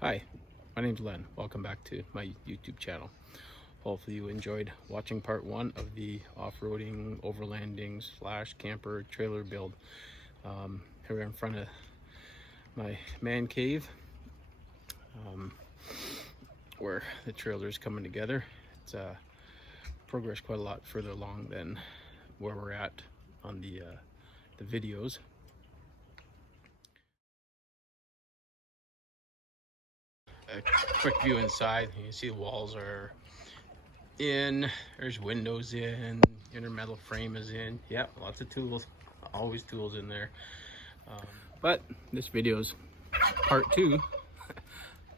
Hi, my name's Len. Welcome back to my YouTube channel. Hopefully you enjoyed watching part one of the off-roading, overlanding / camper trailer build. Here we're in front of my man cave, where the trailer is coming together. It's progressed quite a lot further along than where we're at on the videos. A quick view inside. You can see the walls are in, there's windows in, inner metal frame is in. Yeah, lots of tools, always tools in there. But this video's part two.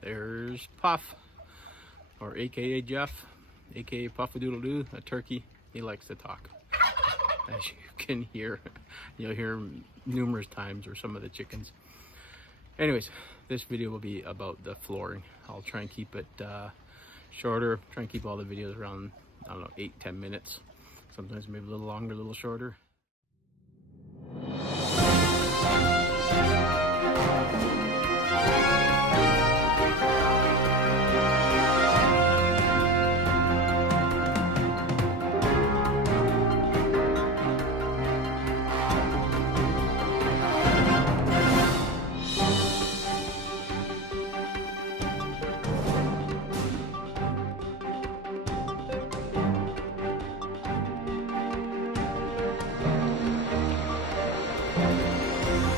There's Puff, or aka Jeff, aka Puff-a-Doodle-Doo, a turkey. He likes to talk, as you can hear. You'll hear him numerous times, or some of the chickens. Anyways, this video will be about the flooring. I'll try and keep it shorter, try and keep all the videos around, I don't know, 8-10 minutes. Sometimes maybe a little longer, a little shorter.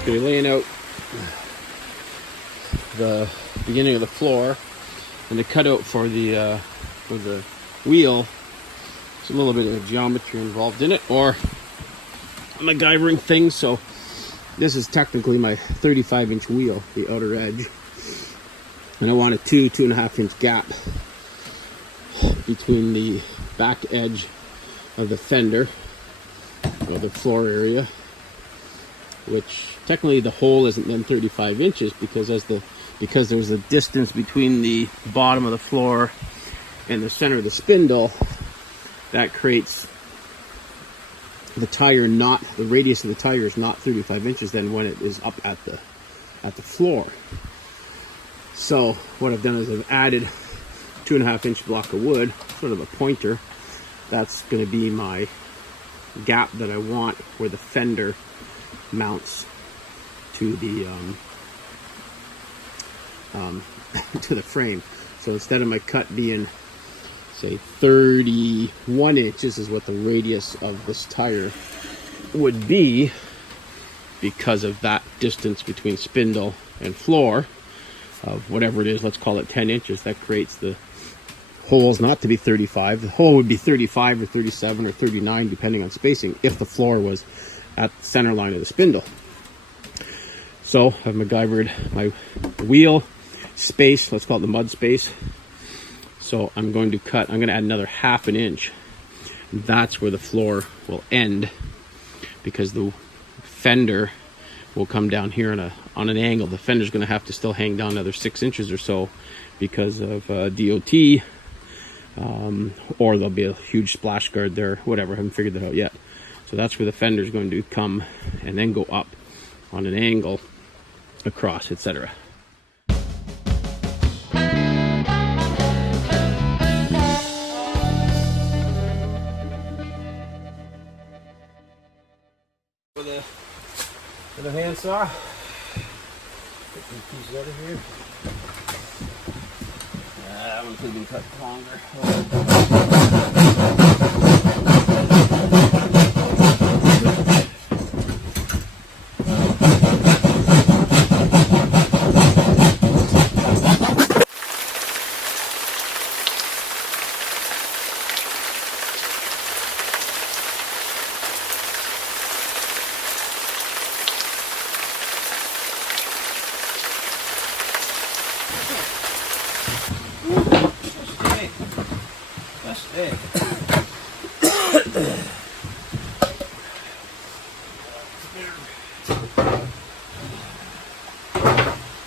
Okay, laying out the beginning of the floor and the cutout for the wheel. There's a little bit of geometry involved in it, or MacGyvering things. So this is technically my 35-inch wheel, the outer edge, and I want a 2.5 inch gap between the back edge of the fender, or the floor area, which technically the hole isn't then 35 inches because there's a distance between the bottom of the floor and the center of the spindle. That creates the radius of the tire is not 35 inches then when it is up at the floor. So what I've done is I've added 2.5 inch block of wood, sort of a pointer. That's going to be my gap that I want where the fender mounts to the to the frame. So instead of my cut being, say, 31 inches is what the radius of this tire would be, because of that distance between spindle and floor of whatever it is, let's call it 10 inches, that creates the holes not to be 35. The hole would be 35 or 37 or 39 depending on spacing if the floor was at the center line of the spindle. So I've MacGyvered my wheel space, let's call it the mud space. So I'm going to add another 1/2 inch. That's where the floor will end, because the fender will come down here on an angle. The fender's going to have to still hang down another 6 inches or so because of DOT, or there'll be a huge splash guard there, whatever, I haven't figured that out yet. So that's where the fender is going to come and then go up on an angle across, etc. With a handsaw, get these pieces out of here. That one could be cut longer.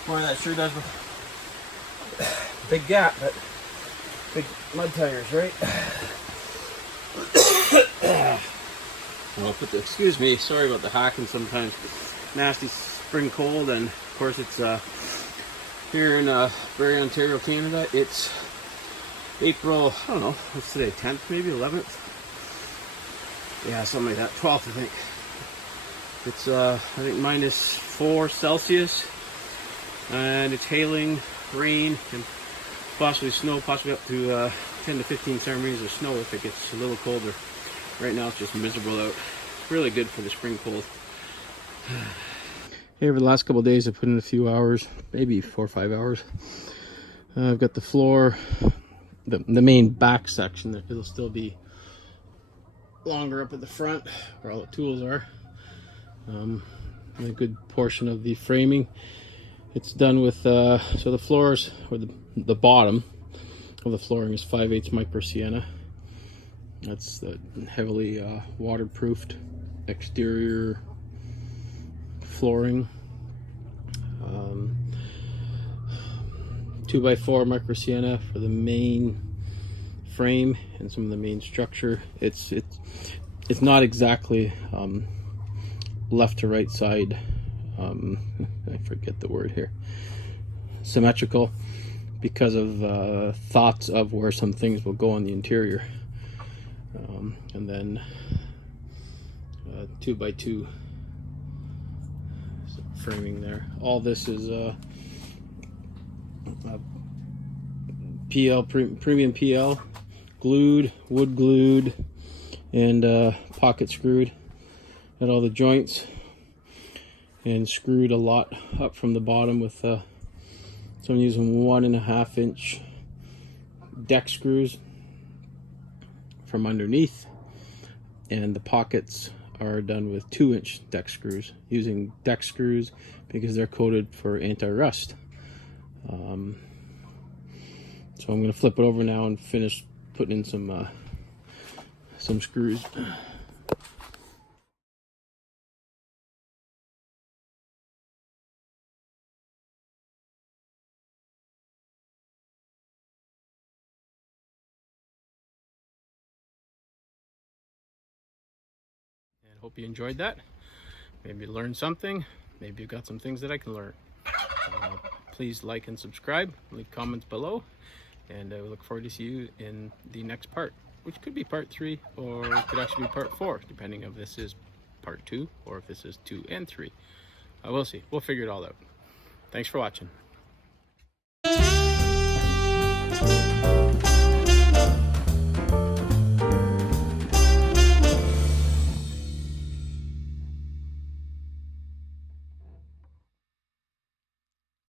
Boy, that sure does a big gap, but big mud tires, right? I'll put the, excuse me, sorry about the hacking sometimes. Nasty spring cold, and of course it's here in Barrie, Ontario, Canada. It's April, I don't know, what's today, 10th maybe, 11th? Yeah, something like that, 12th I think. It's I think -4 Celsius, and it's hailing, rain, and possibly snow, possibly up to 10 to 15 centimeters of snow if it gets a little colder. Right now it's just miserable out. Really good for the spring cold. Hey, over the last couple of days I put in a few hours, maybe 4 or 5 hours. I've got the floor, the main back section, that it'll still be longer up at the front where all the tools are. A good portion of the framing, it's done with so the floors, or the bottom of the flooring is 5/8 micro sienna. That's the heavily waterproofed exterior flooring. 2x4 micro sienna for the main frame and some of the main structure. It's not exactly left to right side, I forget the word here, symmetrical, because of thoughts of where some things will go on the interior. And then 2x2 framing there. All this is PL, premium PL, glued, wood glued, and pocket screwed at all the joints, and screwed a lot up from the bottom with so I'm using 1.5 inch deck screws from underneath, and the pockets are done with 2-inch deck screws, using deck screws because they're coated for anti-rust. So I'm going to flip it over now and finish putting in some screws. And hope you enjoyed that. Maybe you learned something. Maybe you got some things that I can learn. Please like and subscribe. Leave comments below. And I look forward to see you in the next part, which could be part 3, or it could actually be part 4, depending if this is part 2 or if this is 2 and 3. We'll see. We'll figure it all out. Thanks for watching.